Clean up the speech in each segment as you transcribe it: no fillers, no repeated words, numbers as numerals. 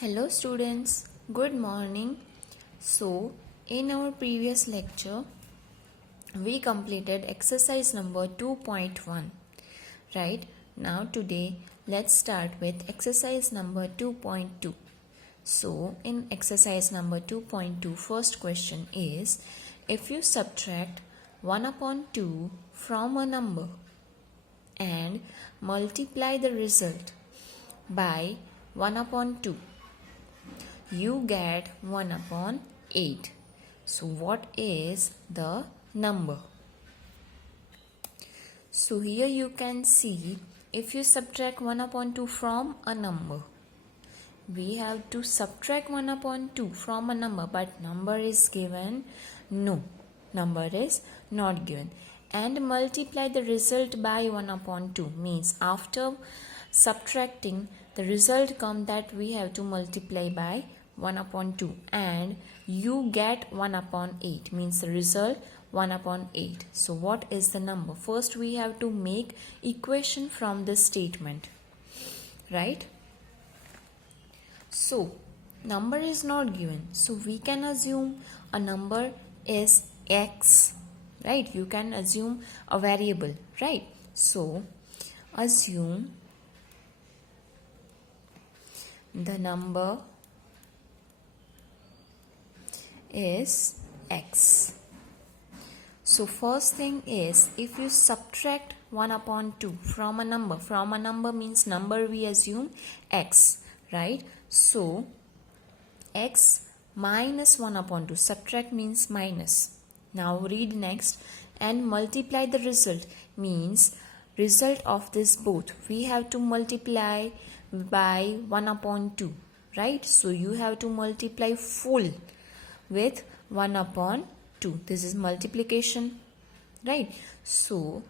Hello students, good morning. So, in our previous lecture, we completed exercise number 2.1. Right? Now today, let's start with exercise number 2.2. So, in exercise number 2.2, first question is, if you subtract 1 upon 2 from a number and multiply the result by 1 upon 2, you get 1 upon 8. So what is the number? So here you can see, if you subtract 1 upon 2 from a number, we have to subtract 1 upon 2 from a number, but number is given? No, number is not given. And multiply the result by 1 upon 2 means after subtracting, the result come that we have to multiply by 1 upon 2 and you get 1 upon 8 means the result 1 upon 8. So what is the number? First we have to make equation from this statement, right? So number is not given, so we can assume a number is x, right? You can assume a variable, right? So assume the number is x. So first thing is, if you subtract 1 upon 2 from a number means number we assume x, right? So x minus 1 upon 2, subtract means minus. Now read next, and multiply the result means result of this both we have to multiply by 1 upon 2, right? So you have to multiply full with 1 upon 2. This is multiplication, right? So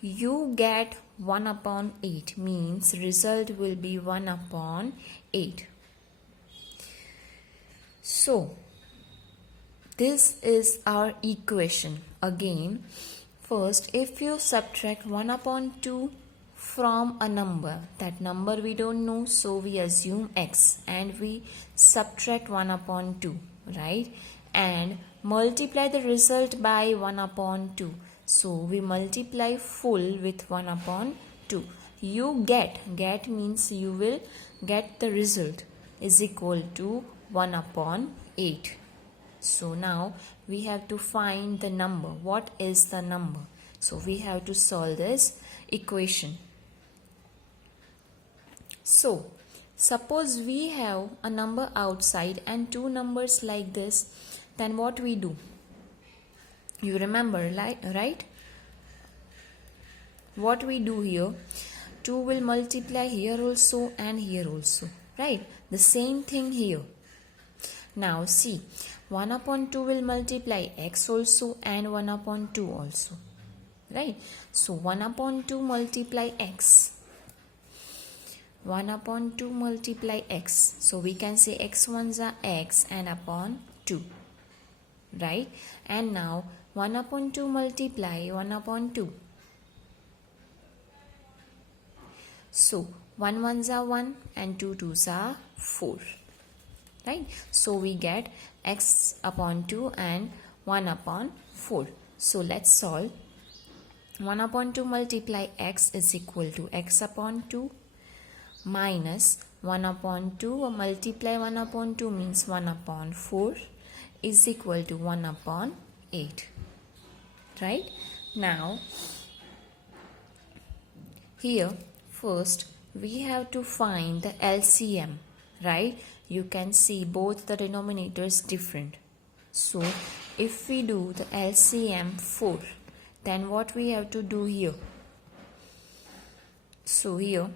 you get 1 upon 8 means result will be 1 upon 8. So this is our equation. Again, first if you subtract 1 upon 2 from a number, that number we don't know, so we assume x and we subtract 1 upon 2, right? And multiply the result by 1 upon 2. So we multiply full with 1 upon 2. You get means you will get the result is equal to 1 upon 8. So now we have to find the number. What is the number? So we have to solve this equation. So suppose we have a number outside and two numbers like this, then what we do? You remember, right? What we do here? 2 will multiply here also and here also, right? The same thing here. Now see, 1 upon 2 will multiply x also and 1 upon 2 also, right? So 1 upon 2 multiply x. 1 upon 2 multiply x. So we can say x ones are x and upon 2, right? And now 1 upon 2 multiply 1 upon 2. So 1 ones are 1 and 2 twos are 4, right? So we get x upon 2 and 1 upon 4. So let's solve. 1 upon 2 multiply x is equal to x upon 2 minus 1 upon 2 multiply 1 upon 2 means 1 upon 4 is equal to 1 upon 8, right? Now here first we have to find the LCM, right? You can see both the denominators different. So if we do the LCM 4, then what we have to do here? So here,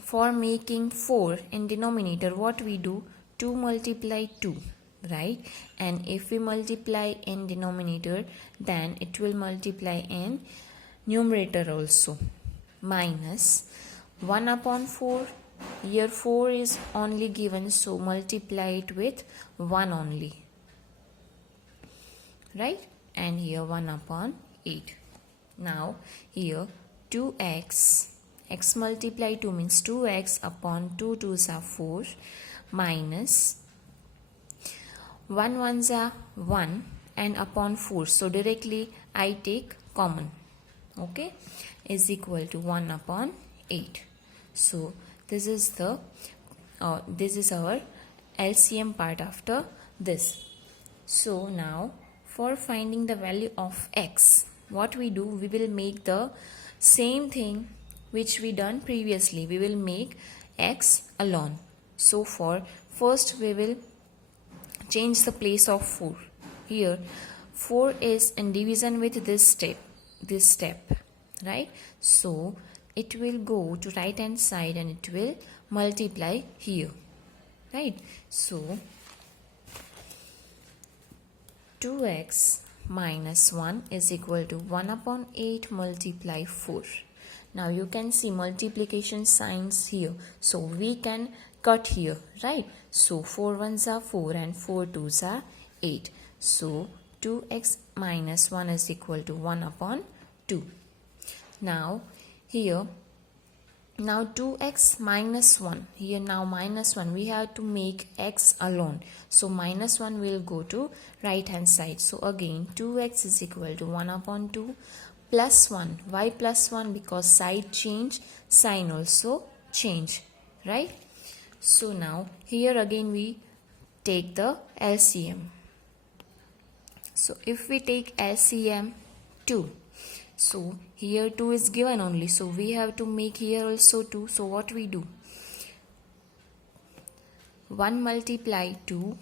for making 4 in denominator, what we do? 2 multiply 2, right? And if we multiply in denominator, then it will multiply in numerator also. Minus 1 upon 4. Here 4 is only given, so multiply it with 1 only, right? And here 1 upon 8. Now here 2x x multiply 2 means 2x upon 2 2s are 4 minus 1 1s are 1 and upon 4. So directly I take common. Okay, is equal to 1 upon 8. So this is our LCM part after this. So now for finding the value of x, what we do, we will make the same thing which we done previously. We will make x alone. So for first we will change the place of 4. Here 4 is in division with this step, right? So it will go to right hand side and it will multiply here, right? So 2x minus 1 is equal to 1 upon 8 multiply 4. Now you can see multiplication signs here, so we can cut here, right? So 4 1s are 4 and 4 2s are 8. So 2x minus 1 is equal to 1 upon 2. Now here, now 2x minus 1, here now minus 1, we have to make x alone. So minus 1 will go to right hand side. So again 2x is equal to 1 upon 2 plus 1. Why plus 1? Because side change, sign also change, right? So now here again we take the LCM. So if we take LCM 2, so here 2 is given only, so we have to make here also 2. So what we do? 1 multiply 2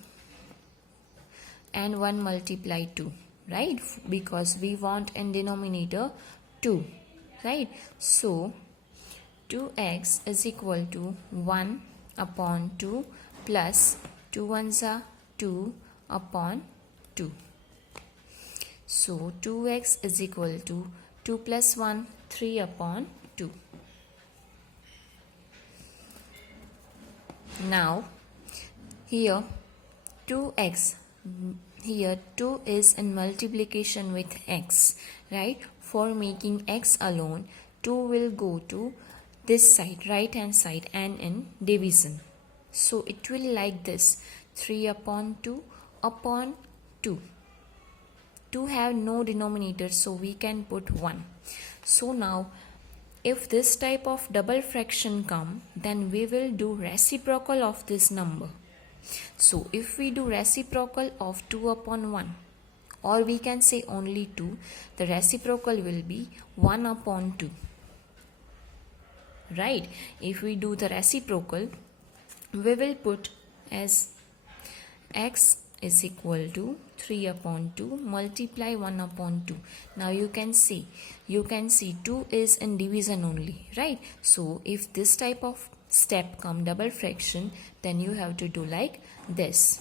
and 1 multiply 2, right? Because we want in denominator 2, right? So 2x is equal to 1 upon 2 plus 2 1s are 2 upon 2. So 2x is equal to 2 plus 1, 3 upon 2. Now here 2x, here 2 is in multiplication with x, right? For making x alone, 2 will go to this side, right hand side, and in division. So it will like this, 3 upon 2 upon 2. 2 have no denominator, so we can put 1. So now if this type of double fraction come, then we will do reciprocal of this number. So if we do reciprocal of 2 upon 1, or we can say only 2, the reciprocal will be 1 upon 2, right? If we do the reciprocal, we will put as x is equal to 3 upon 2 multiply 1 upon 2. Now you can see 2 is in division only, right? So if this type of step come double fraction, then you have to do like this.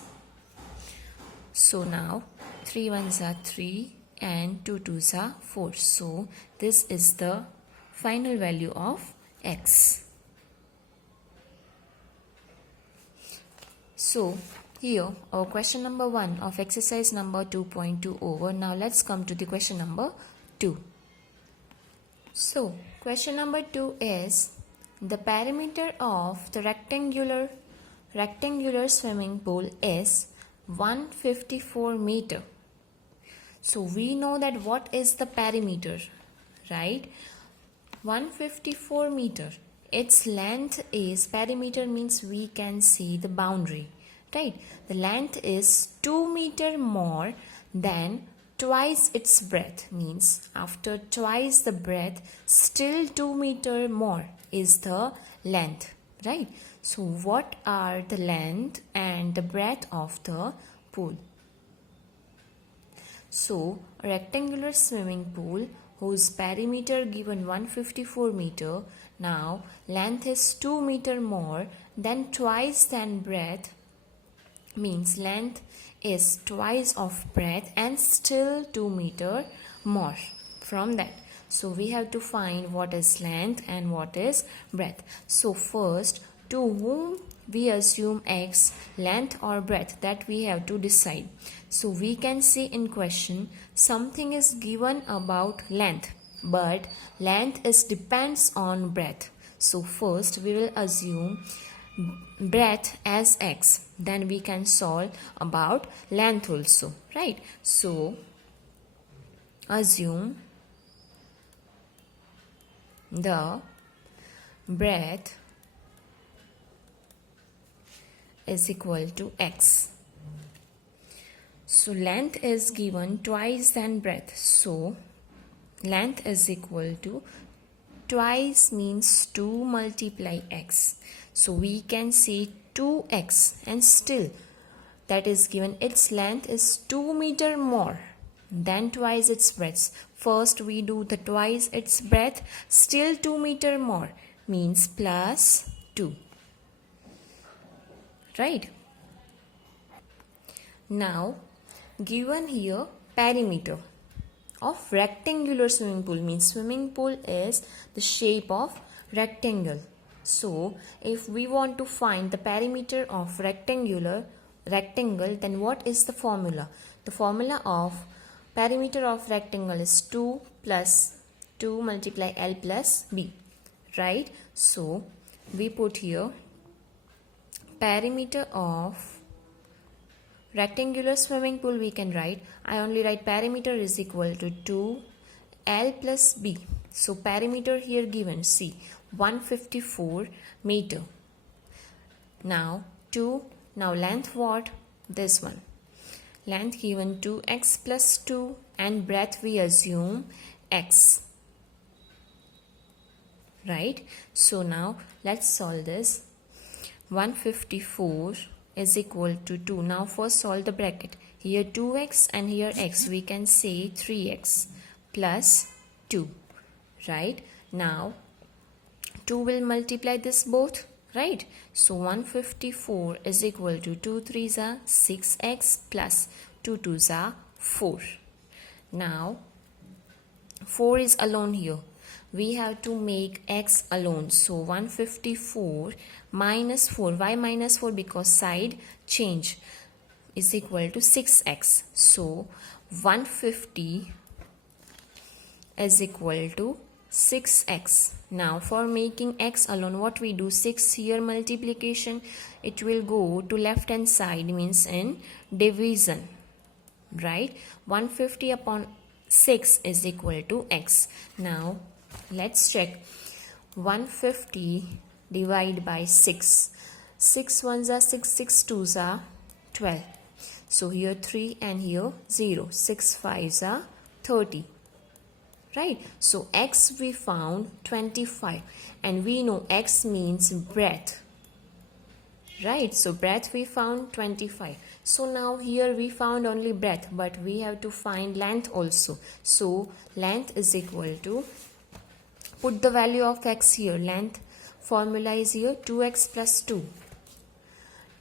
So now 3 1s are 3 and 2 2s are 4. So this is the final value of x. So here our question number 1 of exercise number 2.2 over. Now let's come to the question number 2. So question number 2 is the perimeter of the rectangular swimming pool is 154 meter. So we know that what is the perimeter, right? 154 meter. Its length is, perimeter means we can see the boundary, right? The length is 2 meter more than twice its breadth, means after twice the breadth, still 2 meter more is the length, right? So what are the length and the breadth of the pool? So a rectangular swimming pool whose perimeter given 154 meter, now length is 2 meter more than twice than breadth, means length is twice of breadth and still 2 meter more from that. So we have to find what is length and what is breadth. So first, to whom we assume x, length or breadth, that we have to decide. So we can say in question something is given about length, but length is depends on breadth. So first we will assume breadth as x, then we can solve about length also, right? So assume the breadth is equal to x. So length is given twice than breadth, so length is equal to twice means 2 multiply x. So we can say 2x, and still that is given its length is 2 meter more than twice its breadth. First we do the twice its breadth, still 2 meter more means plus 2, right? Now given here perimeter of rectangular swimming pool, means swimming pool is the shape of rectangle. So if we want to find the perimeter of rectangle, then what is the formula? The formula of perimeter of rectangle is 2 plus 2 multiply L plus B, right? So we put here perimeter of rectangular swimming pool, we can write, I only write perimeter is equal to 2 L plus B. So perimeter here given, see, 154 meter. Now length what? This one. Length given 2x plus 2, and breadth we assume x. Right? So now let's solve this. 154 is equal to 2. Now first solve the bracket. Here 2x and here x. We can say 3x plus 2. Right? Now 2 will multiply this both. Right? So 154 is equal to 2 3s are 6x plus 2 2s are 4. Now 4 is alone here. We have to make x alone. So 154 minus 4. Why minus 4? Because side change is equal to 6x. So 150 is equal to 6x. Now for making x alone, what we do? 6 here multiplication. It will go to left hand side, means in division. Right? 150 upon 6 is equal to x. Now let's check. 150 divided by 6. 6 1s are 6, 6 2s are 12. So here 3 and here 0. 6 5s are 30. Right? So x we found 25, and we know x means breadth. Right? So breadth we found 25. So now here we found only breadth, but we have to find length also. So length is equal to, put the value of x here. Length formula is here 2x plus 2.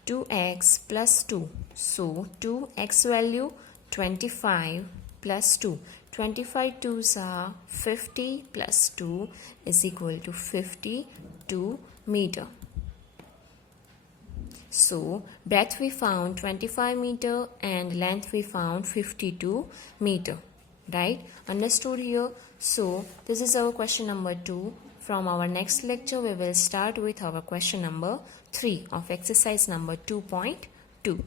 2x plus 2. So 2x value 25 plus 2. 25 2s are 50 plus 2 is equal to 52 meter. So breadth we found 25 meter and length we found 52 meter. Right? Understood here? So this is our question number 2. From our next lecture we will start with our question number 3 of exercise number 2.2.